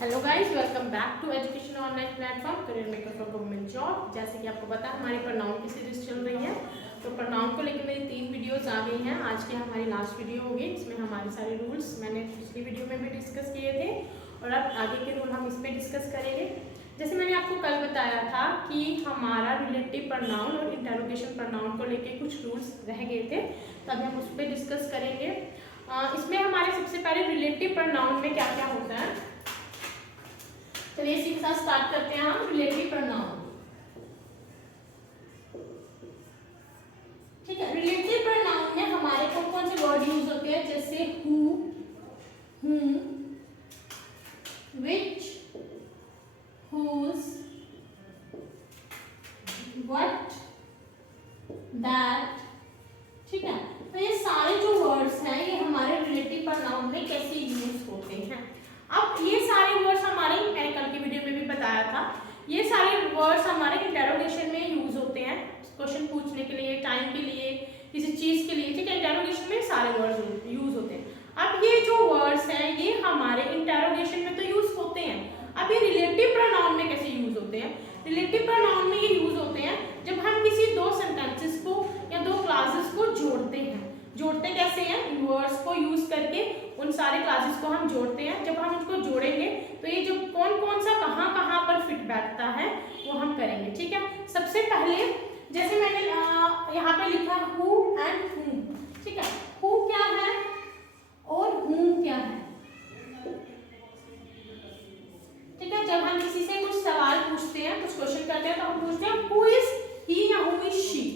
Hello guys, welcome back to education online platform career maker for government job. जैसे कि आपको पता है हमारी प्रोनाउन की सीरीज चल रही है, तो प्रोनाउन को लेकर मेरी 3 वीडियोस आ गई हैं। आज की हमारी लास्ट वीडियो होगी, इसमें हमारे सारे रूल्स मैंने पिछली वीडियो में भी डिस्कस किए थे और अब आगे के रूल हम इस पर डिस्कस करेंगे। जैसे मैंने आपको कल बताया था कि हमारा रिलेटिव प्रोनाउन और इंटरोगेशन प्रोनाउन को लेकर कुछ रूल्स रह गए थे, तभी हम उस पर डिस्कस करेंगे। इसमें हमारे सबसे पहले रिलेटिव प्रोनाउन में क्या क्या होता है, चलिए इसी के साथ स्टार्ट करते हैं हम रिलेटिव प्रोनाउन। ठीक है, रिलेटिव प्रोनाउन में हमारे कौन कौन से वर्ड यूज होते हैं, जैसे who, whom, which, whose, what, that। ठीक है, तो ये सारे जो वर्ड्स हैं ये हमारे रिलेटिव प्रोनाउन में कैसे यूज होते हैं। अब ये सारे वर्ड्स हमारे, मैंने कल की वीडियो में भी बताया था, ये सारे वर्ड्स हमारे इंटरोगेशन में यूज होते हैं, क्वेश्चन पूछने के लिए, टाइम के लिए, किसी चीज के लिए। ठीक है, इंटरोगेशन में सारे वर्ड्स यूज होते हैं। अब ये जो वर्ड्स हैं ये हमारे इंटरोगेशन में तो यूज होते हैं, अब ये रिलेटिव प्रोनाउन में कैसे यूज होते हैं। रिलेटिव प्रोनाउन में ये यूज होते हैं जब हम किसी दो सेंटेंसेस को या दो क्लासेस को जोड़ते हैं। जोड़ते कैसे हैं, वर्ड्स को यूज करके उन सारे क्लासेस को हम जोड़ते हैं। जब हम उसको जोड़ेंगे तो ये जो कौन कौन सा कहाँ कहाँ पर फिट बैठता है वो हम करेंगे। ठीक है, सबसे पहले जैसे मैंने यहाँ पे लिखा हु एंड whom। ठीक है, हु क्या है और whom क्या है। ठीक है, जब हम किसी से कुछ सवाल पूछते हैं, कुछ क्वेश्चन करते हैं, तो हम पूछते हैं हु इज ही या हु इज शी,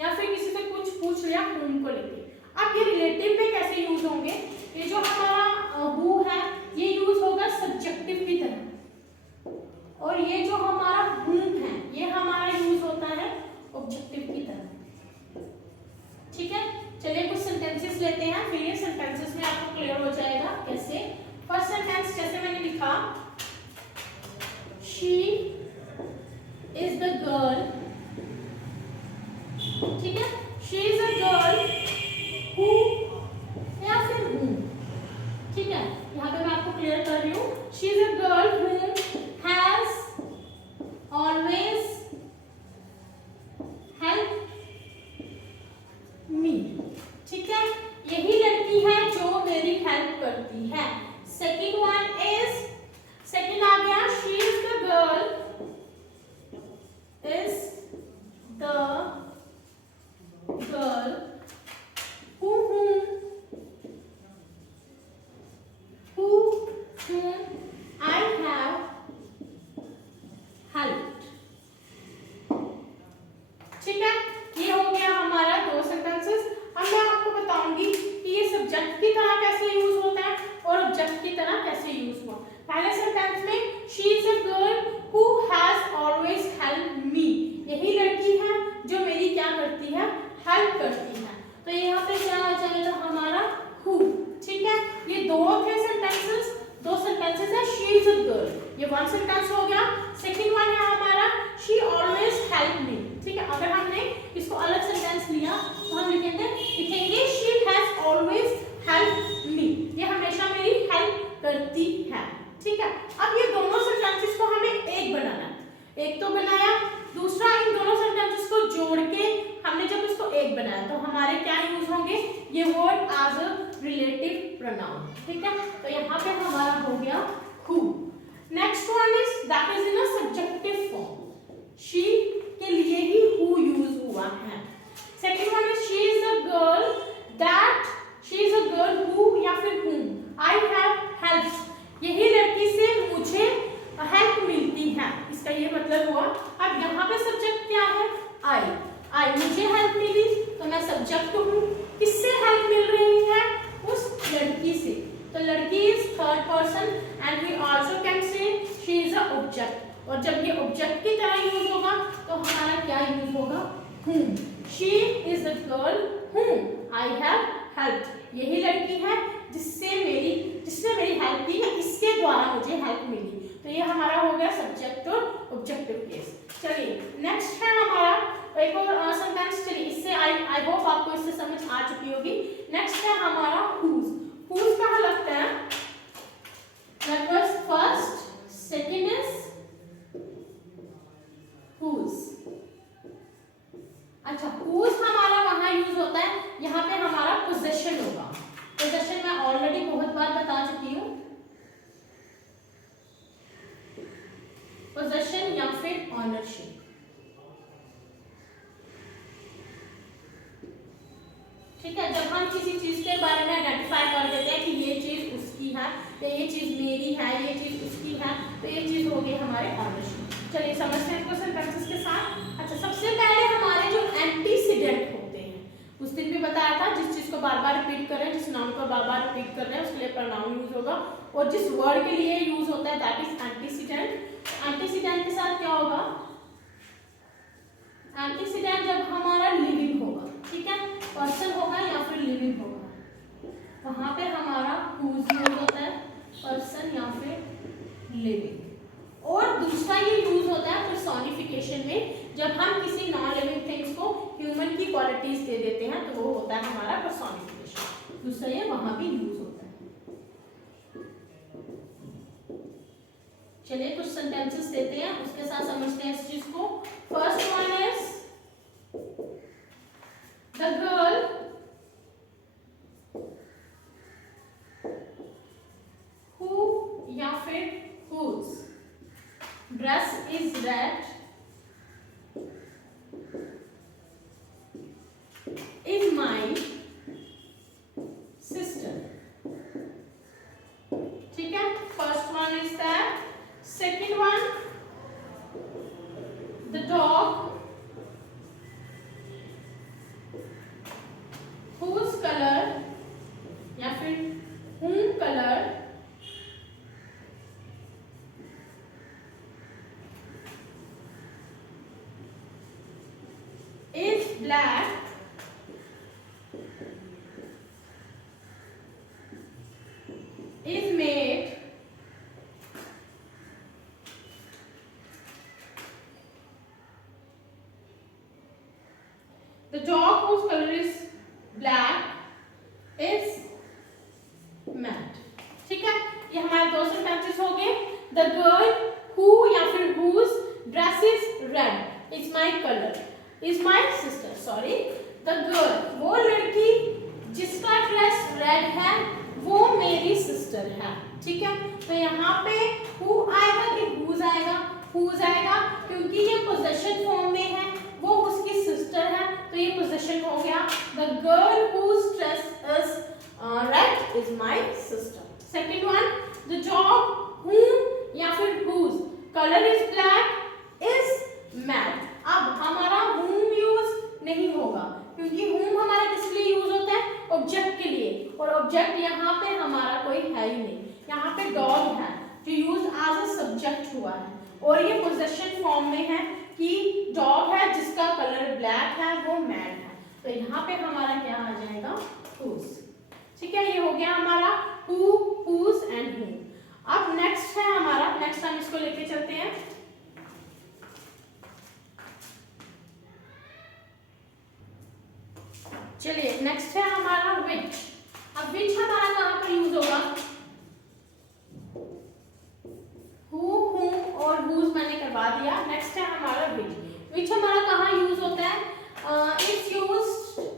या फिर किसी से कुछ पूछ लिया whom को लेके। अब ये रिलेटिव पे कैसे यूज होंगे, ये जो हमारा हु है ये यूज होगा सब्जेक्टिव की तरह, और ये जो हमारा whom है ये हमारा यूज होता है ऑब्जेक्टिव की तरह। ठीक है, चलिए कुछ सेंटेंसेस लेते हैं, फिर ये सेंटेंसेस में आपको क्लियर हो जाएगा कैसे। फर्स्ट सेंटेंस जैसे मैंने लिखा, शी इज द गर्ल। ठीक है, she is a girl who या फिर whom। ठीक है, यहाँ पे मैं आपको क्लियर कर रही हूँ, she is a girl who has always helped me। ठीक है, यही लड़की है जो मेरी हेल्प करती है। सेकेंड वन इज, सेकेंड आ गया, she is the girl whom I have helped। ठीक है, ये हो गया हमारा दो सेंटेंसेस। अब मैं आपको बताऊंगी कि ये सब्जेक्ट की तरह कैसे यूज होता है और ऑब्जेक्ट की तरह कैसे यूज हुआ। पहले सेंटेंस में she is a girl who has always helped me, यही लड़की है जो मेरी क्या करती है, हेल्प करती है। तो यहाँ पे क्या आ जाएगा हमारा हु। ठीक है, ये दो थे सेंटेंसेस, दो सेंटेंसेस है शी इज अ गर्ल, ये वन सेंटेंस हो गया। सेकंड वन है हमारा शी ऑलवेज हेल्प मी। ठीक है, अगर हमने इसको अलग सेंटेंस लिया तो हम लिखेंगे she has always help me, ये हमेशा मेरी हेल्प करती है। ठीक है, अब ये दोनों सेंटेंसेस को हमें एक बनाना है, एक तो बनाया, दूसरा इन दोनों सेंटेंसेस को जोड़ के हमने जब इसको एक बनाया तो हमारे क्या यूज होंगे, ये word as a relative pronoun. ठीक है, तो यहाँ पे हमारा हो गया who. Next one is that is in a subjective form, she के लिए ही हु यूज हुआ है। Second one is she is a girl that, she is a girl who या फिर whom आई हैव हेल्प्ड, यही लड़की से मुझे हेल्प मिलती है, इसका ये मतलब हुआ। अब यहाँ पे सब्जेक्ट क्या है, आई मुझे हेल्प मिली तो मैं सब्जेक्ट हूँ, किससे हेल्प मिल रही है, उस लड़की से, तो लड़की is third person and we also can say she is a object. और जब ये ऑब्जेक्ट की तरह यूज होगा तो हमारा क्या यूज होगा, whom। She is the girl whom I have helped, यही लड़की है जिसने मेरी हेल्प की, इसके द्वारा मुझे हेल्प मिली। तो ये हमारा हो गया सब्जेक्ट और ऑब्जेक्टिव केस। चलिए नेक्स्ट है हमारा एक और सेंटेंस, चलिए इससे आई होप आपको इससे समझ आ चुकी होगी। नेक्स्ट है हमारा whose। whose कहाँ लगता है, that was first फिर ऑनरशिप। ठीक है, जब हम किसी चीज के बारे में आइडेंटिफाई कर देते हैं कि ये चीज उसकी है, तो ये चीज मेरी है, ये चीज उसकी है, तो ये चीज हो गई हमारे ऑनरशिप। चलिए समझते हैं इसको सेंटेंसेस के साथ। अच्छा, सबसे पहले हमारे जो एंटीसीडेंट होते हैं, उस दिन भी बताया था, जिस चीज को बार बार रिपीट कर रहे हैं, जिस नाउन को बार बार रिपीट कर रहे हैं, उसके लिए प्रोनाउन यूज होगा, और जिस वर्ड के लिए यूज होता है दैट इज एंटीसीडेंट। एंटीसीडेंट के साथ क्या होगा? एंटीसीडेंट जब हमारा लिविंग होगा, ठीक है, पर्सन होगा या फिर लिविंग होगा, वहां पे हमारा whose यूज होता है, पर्सन या फिर लिविंग। और दूसरा ये यूज होता है पर्सोनिफिकेशन में, जब हम किसी नॉन लिविंग थिंग्स को ह्यूमन की क्वालिटीज दे देते हैं तो वो होता है हमारा पर्सोनिफिकेशन। दूसरा ये वहां भी यूज होता है। चलिए कुछ सेंटेंसेस देते हैं, उसके साथ समझते हैं इस चीज को। First one is the girl who या फिर whose dress is red is my sister। ठीक है, first one is that. Second one, the dog whose color या फिर whom color is black is made the dog whose color is black is mad। ठीक है, ये हमारे दो sentences हो गए। द गर्ल हु या फिर whose dress is red is my color is my sister। Sorry, the girl वो लड़की जिसका ड्रेस रेड है वो मेरी सिस्टर है। ठीक है, तो यहाँ पे हु आएगा कि whose आएगा? whose आएगा, क्योंकि ये पोजेशन फॉर्म में है, वो उसकी सिस्टर है, तो ये पोजेशन हो गया। The girl whose dress is red is my sister। Second one, the dog whom या फिर whose color is black is mad। अब हमारा whom यूज नहीं होगा, क्योंकि whom हमारा किस लिए यूज होता है? ऑब्जेक्ट के लिए, और ऑब्जेक्ट यहाँ पे हमारा कोई है ही नहीं। यहाँ पे डॉग है जो यूज एज अ सब्जेक्ट हुआ है, और ये पोजेशन फॉर्म में है कि डॉग है जिसका कलर ब्लैक है, वो मैड है, तो यहाँ पे हमारा क्या आ जाएगा? whose। ठीक है, ये हो गया हमारा who, whose and whom। अब नेक्स्ट है हमारा, नेक्स्ट हम इसको लेके चलते हैं। चलिए नेक्स्ट है हमारा which। अब which हमारा कहाँ पर यूज होगा? who, whom और whose मैंने करवा दिया। नेक्स्ट है हमारा which। which हमारा कहाँ यूज होता है? इट्स यूज्ड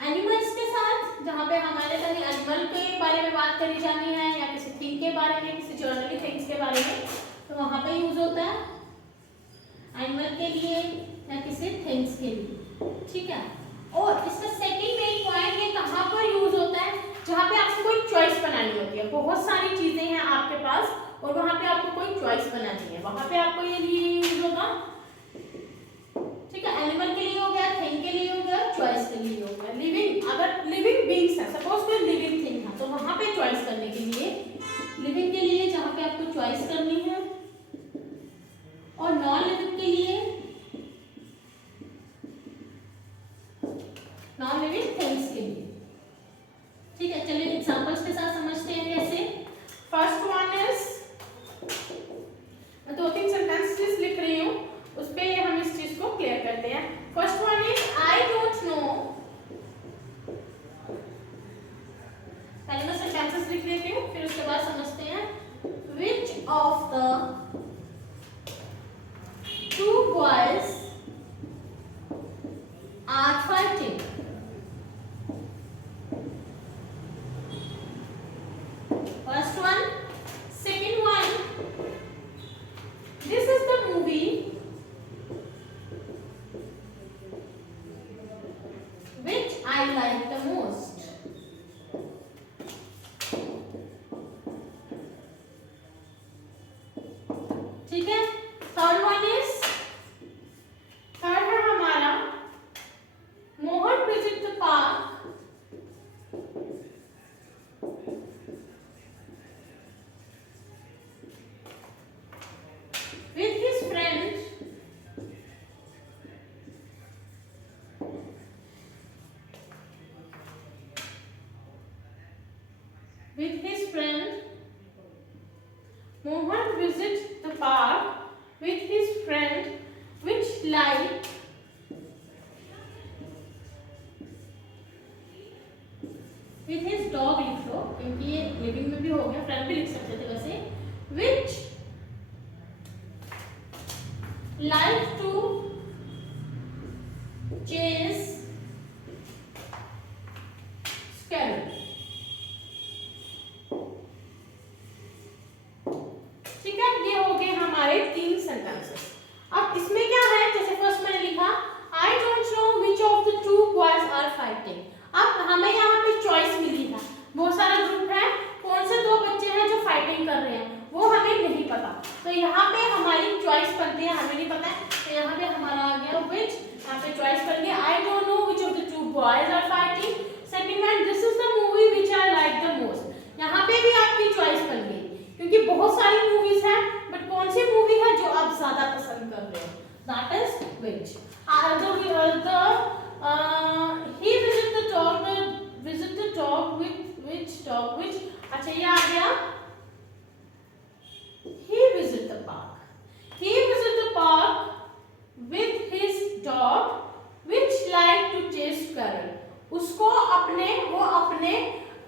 एनिमल्स के साथ, जहाँ पे हमारे कहीं एनिमल के बारे में बात करी जानी है या किसी थिंग के बारे में, किसी जर्नली थिंग्स के बारे में, तो वहां पे यूज होता है एनिमल के लिए या किसी थिंग्स के लिए। ठीक है, और इसका सेकंड मेन पॉइंट ये कहाँ पर यूज होता है? जहाँ पे आपको कोई चॉइस बनानी होती है, बहुत सारी चीजें हैं आपके पास और वहां पे आपको कोई चॉइस बनानी है, वहां पे आपको ये यूज होगा। ठीक है, एनिमल के लिए हो गया, थिंग के लिए हो गया, चॉइस के लिए हो गया। लिविंग, अगर लिविंग बीइंग्स है, सपोज कोई लिविंग थिंग है, तो वहां पे चॉइस करने के लिए, लिविंग के लिए जहाँ पे आपको चॉइस करनी है, और नॉन लिविंग के लिए, नॉन लिविंग थिंग्स के लिए। ठीक है, चलिए एग्जांपल्स के साथ समझते हैं कैसे। फर्स्ट वन इज, मैं दो तीन सेंटेंसेस लिख रही हूँ, उस पे हम इस चीज को क्लियर करते हैं। First one is I don't no. पहले मैं सेंटेंसेस लिख लेती Mohan visits the park with his friend which lie with his dog लिख लो क्योंकि ये लिविंग में भी हो गया, फ्रेंड भी लिख सकते थे वैसे, which like to chase squirrel। ठीक है, ये हो गए हमारे 3 सेंटेंसेस। अब इसमें क्या है, जैसे फर्स्ट मैंने लिखा I don't know which of the two boys are fighting। अब हमें यहाँ पे चॉइस मिली है, बहुत सारा ग्रुप है, कौन से 2 बच्चे हैं जो फाइटिंग कर रहे हैं वो हमें नहीं पता, तो यहाँ पे हमारी चॉइस बनती है, हमें नहीं पता है, तो यहाँ पे हमारा आ गया which, यहाँ पे चॉइस कर लिया I don't know which of the two boys are fighting। Second one this is the movie which I like the most। यहाँ पे भी आपकी चॉइस बन गई क्योंकि बहुत सारी मूवीज हैं, बट कौन सी मूवी है जो आप ज्यादा पसंद कर रहे हो, that is which। he visit the dog with which dog which, अच्छा ये आ गया he visit the park with his dog which like to chase squirrel। उसको वो अपने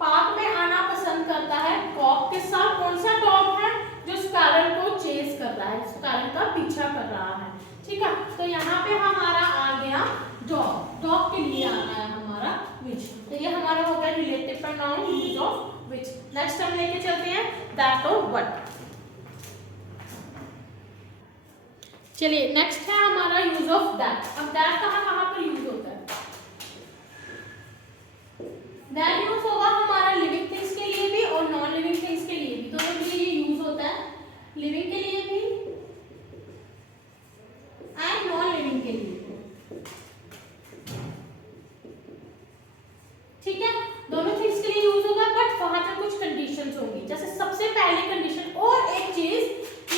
पार्क में आना पसंद करता है डॉग के साथ, कौन सा डॉग है जो स्क्वारल को चेस कर रहा है, स्क्वारल का पीछा कर रहा है। ठीक है, तो यहाँ पे हमारा आ गया डॉग के लिए आ रहा है हमारा which, तो ये हमारा हो गया relative pronoun use of which। Next हम लेके चलते हैं that और what। चलिए नेक्स्ट है हमारा यूज ऑफ that। अब that कहाँ पर यूज होता है, that यूज होगा हमारा लिविंग थिंग्स के लिए भी और नॉन लिविंग थिंग्स के लिए भी, दोनों के लिए ये यूज होता है, लिविंग के लिए भी एंड नॉन लिविंग के लिए। ठीक है, दोनों थिंग्स के लिए यूज होगा, बट वहां पे कुछ कंडीशंस होंगी। जैसे सबसे पहली कंडीशन और एक चीज,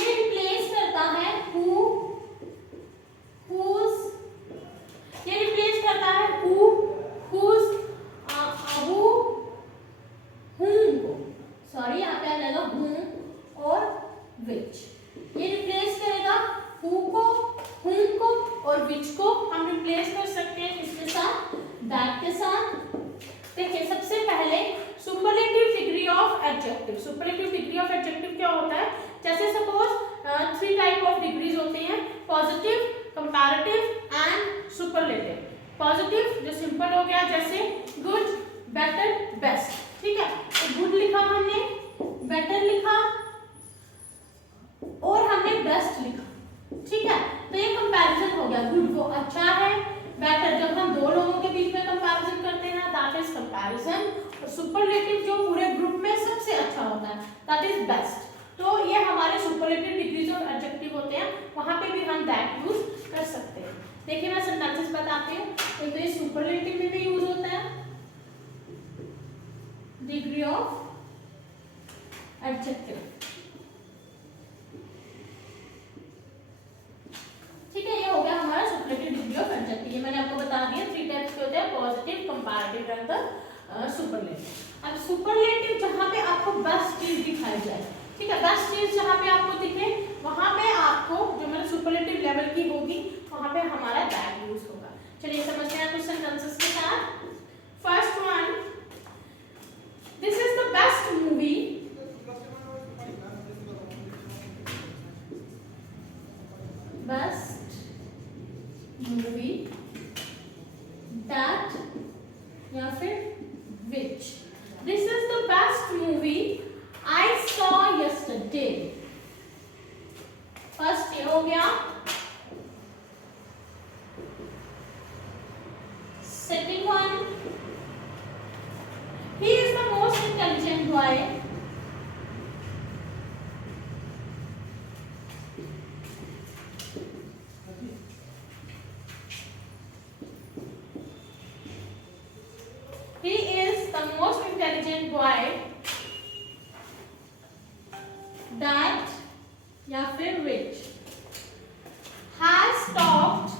ये रिप्लेस करता है who, whose, ये रिप्लेस करता है who, whose, whom को, सॉरी यहाँ पे आ जाएगा whom और which। ये रिप्लेस करेगा who को, whom को और which को हम रिप्लेस कर सकते हैं किसके साथ, that के साथ। देखिए सबसे पहले superlative degree of adjective. Superlative degree of adjective क्या होता है, जैसे सपोज 3 टाइप ऑफ डिग्रीज होते हैं, positive, comparative and superlative. Positive जो सिंपल हो गया, जैसे गुड, बेटर, बेस्ट। ठीक है, तो गुड लिखा हमने, बेटर लिखा और हमने बेस्ट लिखा। ठीक है, तो ये कंपैरिजन हो गया, गुड वो अच्छा है, बेटर जब हम 2 लोगों के बीच में कंपैरिजन करते हैं दैट इज कंपैरिजन, और सुपरलेटिव जो पूरे ग्रुप में सबसे अच्छा होता है दैट इज बेस्ट। तो ये हमारे सुपरलेटिव डिग्रीज ऑफ एडजेक्टिव होते हैं, वहां पे भी हम दैट यूज कर सकते हैं। देखिए मैं सेंटेंसेस बताती हूँ, तो ये सुपरलेटिव में भी यूज होता है डिग्री ऑफ एडजेक्टिव। ठीक है, ये हो गया हमारा सुपरलेटिव डिग्री ऑफ एडजेक्टिव। ये मैंने आपको बता दिया 3 टाइप्स के होते हैं, positive, comparative and the superlative. अब सुपरलेटिव जहां पे आपको बेस्ट चीज दिखाई जाए, ठीक है, बेस्ट चीज जहां पे आपको दिखे वहां पे आपको जो मेरा सुपरलेटिव लेवल की होगी वहां पे हमारा दैट यूज होगा। चलिए समझते हैं कुछ सेंटेंसेस के साथ। First one, this is the best movie best movie that या फिर which, this is the best movie I saw yesterday। First ये हो गया। Second one, he is the most intelligent boy he is the most intelligent boy that या फिर which has topped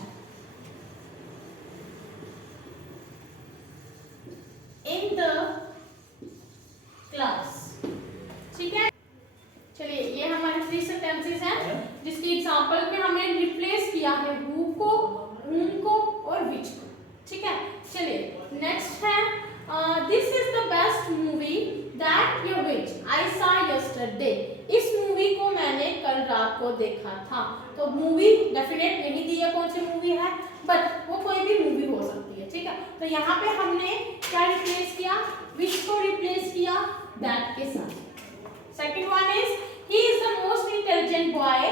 in the class। ठीक है, चलिए ये हमारे 3 सेंटेंसेस हैं जिसकी एग्जांपल में हमने रिप्लेस किया है हु को, whom को और which को। ठीक है, चलिए नेक्स्ट है this is the best movie that you which I saw yesterday. इस मूवी को मैंने कल रात को देखा था। तो मूवी डेफिनेट नहीं दी है कौन सी मूवी है, बट वो कोई भी मूवी हो सकती है। ठीक है, तो यहाँ पे हमने क्या रिप्लेस किया, विच को रिप्लेस किया दैट के साथ। Second one is he is the most intelligent boy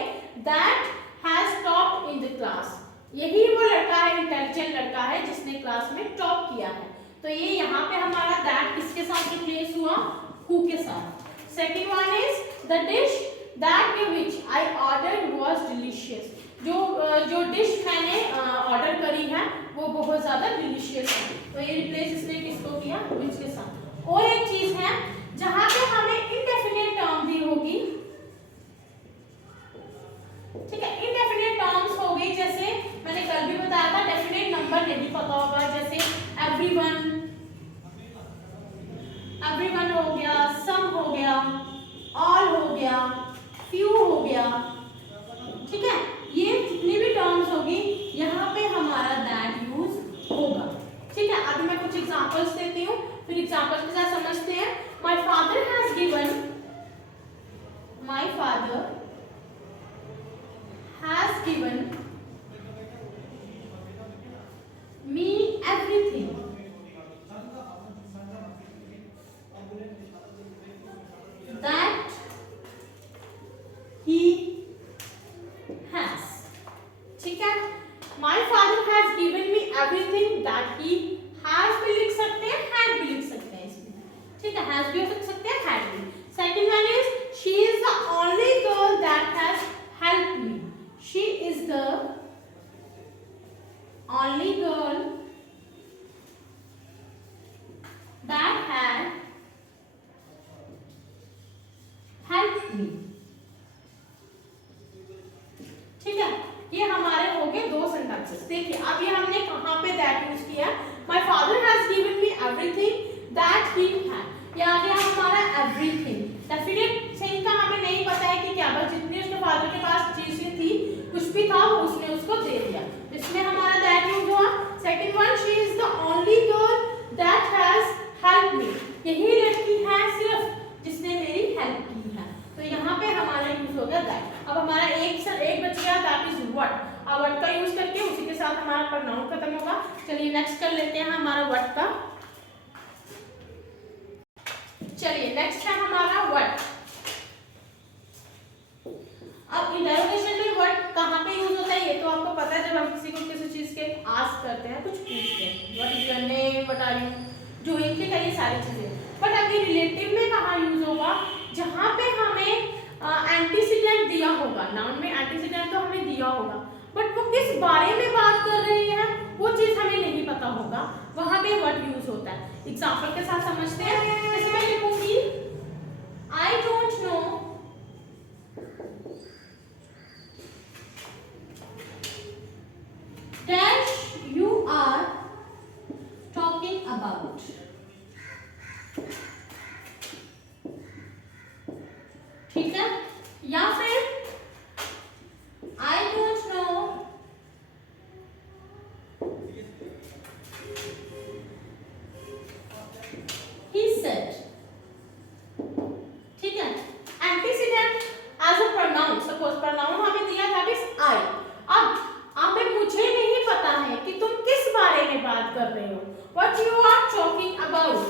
that has topped in the class. यही वो लड़का है, इंटेलिजेंट लड़का है जिसने क्लास में टॉप किया है। तो ये यहाँ पे हमारा दैट किसके साथ रिप्लेस हुआ, हु के साथ। Second one is the dish that which I ordered was delicious. जो डिश मैंने ऑर्डर करी है वो बहुत ज्यादा डिलीशियस है। तो ये रिप्लेस इसने किसको किया, विच के साथ। और एक चीज है जहां पे हमें इंडेफिनिट टर्म दी होगी, ठीक है, इंडेफिनिट टर्म्स हो गई, जैसे मैंने कल भी बताया था डेफिनेट नंबर नहीं पता होगा, जैसे एवरीवन हो गया, सम हो गया, ऑल हो गया, फ्यू हो गया। ठीक है, ये जितनी भी टर्म्स होगी यहाँ पे हमारा दैट यूज होगा। ठीक है, अभी मैं कुछ एग्जांपल्स देती हूँ, फिर एग्जांपल्स के साथ समझते हैं। My father has given me everything that he has। ठीक है, my father has given me everything that he has भी लिख सकते हैं, had भी लिख सकते हैं इसमें। ठीक है, has भी लिख सकते हैं, had भी। Second one is she is the only girl that has helped me। she is the only girl that had helped me। ठीक है, ये हमारे हो गए दो सेंटेंसेस। देखिए अब ये हमने कहां पे दैट यूज किया, my father has given me everything that he had. ये आ गया हमारा एवरीथिंग। डेफिनेट थिंग का हमें नहीं पता है कि क्या, बस जितनी उसके फादर के पास चीजें थी, कुछ भी था, वो उसने उसको दे दिया, इसमें हमारा दैट यूज हुआ। Second one, she is the only girl that has help me. यही लड़की है सिर्फ जिसने मेरी हेल्प की है। तो यहाँ पे हमारा यूज हो गया दैट। अब हमारा एक बच गया, दैट इज व्हाट। अब व्हाट का यूज करके उसी के साथ हमारा प्रोनाउन खत्म होगा। चलिए नेक्स्ट कर लेते हैं हमारा व्हाट का। चलिए नेक्स्ट है हमारा व्हाट। अब इंटरोगेशन में व्हाट कहाँ पे यूज होता है ये तो आपको पता है, जब हम किसी को किसी चीज के आस्क करते हैं, कुछ पूछते हैं, what is your name, what are you doing, ठीक है, ये सारी चीजें। बट अभी रिलेटिव में कहाँ यूज होगा, जहाँ पे हमें एंटीसीडेंट दिया होगा। नाउन में एंटीसीडेंट तो हमें दिया होगा, बट वो किस बारे में बात कर रही है वो चीज हमें नहीं पता होगा, वहां पे व्हाट यूज होता है। एग्जांपल के साथ समझते हैं। जैसे मैं लिखूंगी I don't know that you are talking about. ठीक है, या फिर I don't know he said। ठीक है, antecedent as a pronoun, suppose pronoun हमें दिया दैट इज आई। अब मुझे नहीं पता है कि तुम किस बारे में बात कर रहे हो, what you are talking about.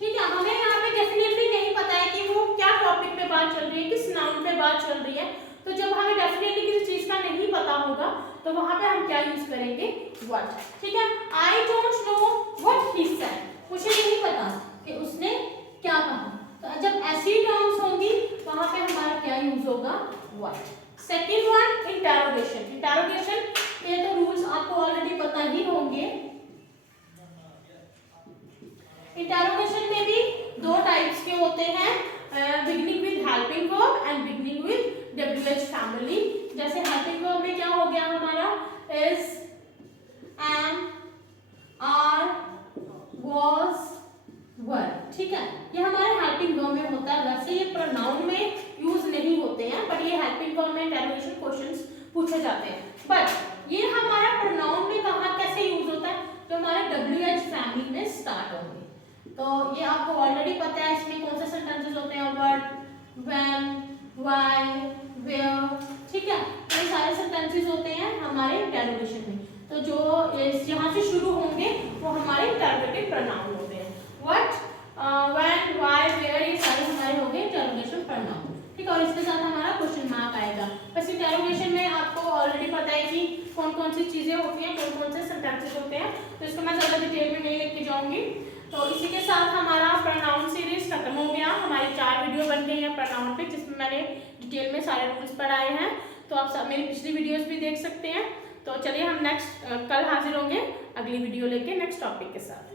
ठीक है, हमें यहाँ पे डेफिनेटली नहीं पता है कि वो क्या टॉपिक पे बात चल रही है, किस नाउन पे बात चल रही है। तो जब हमें डेफिनेटली किसी चीज का नहीं पता होगा तो वहां पे हम क्या यूज करेंगे, व्हाट। ठीक है, आई don't know what he said, मुझे नहीं पता कि उसने क्या कहा। तो जब ऐसी टर्म्स होंगी वहां पे हमारा क्या यूज होगा, what. Second one, interrogation. Interrogation के तो रूल्स आपको ऑलरेडी पता ही होंगे। इंटरोगेशन में भी दो टाइप्स के होते हैं, beginning with helping verb and beginning with WH family. जैसे हेल्पिंग वर्ब में क्या हो गया हमारा, is, am, are, was, were। ठीक है, ये हमारे हेल्पिंग वर्ब में होता है। वैसे ये प्रोनाउन नाउन में यूज नहीं होते हैं, बट ये हेल्पिंग फॉर्म में इंटरोगेशन क्वेश्चंस पूछे जाते हैं। बट ये हमारा प्रोनाउन में कहाँ कैसे यूज होता है, जो हमारे WH फैमिली में स्टार्ट होंगे। तो ये आपको ऑलरेडी पता है इसमें कौन से सेंटेंसेस होते हैं, व्हाट, व्हेन, व्हाई, वेयर, ठीक है, ये सारे सेंटेंसेस होते हैं हमारे इंटरोगेशन में। तो जो यहाँ से शुरू होंगे वो हमारे इंटरोगेटिव प्रोनाउन होते हैं। व्हाट, व्हेन, व्हाई, वेयर, ये सारे हमारे हो गए इंटरोगेशन प्रोनाउन, ठीक है। और इसके साथ हमारा क्वेश्चन मार्क आएगा। बस इंटरोगेशन में आपको ऑलरेडी पता है कि कौन कौन सी चीजें होती हैं, कौन कौन से सेंटेंसेस होते हैं, तो इसको मैं ज्यादा डिटेल में नहीं लेके जाऊंगी। तो इसी के साथ हमारा प्रोनाउन सीरीज खत्म हो गया। हमारे 4 वीडियो बन गई हैं प्रोनाउन पे, जिसमें मैंने डिटेल में सारे रूल्स पढ़ाए हैं। तो आप सब मेरी पिछली वीडियोस भी देख सकते हैं। तो चलिए हम नेक्स्ट कल हाजिर होंगे अगली वीडियो लेके नेक्स्ट टॉपिक के साथ।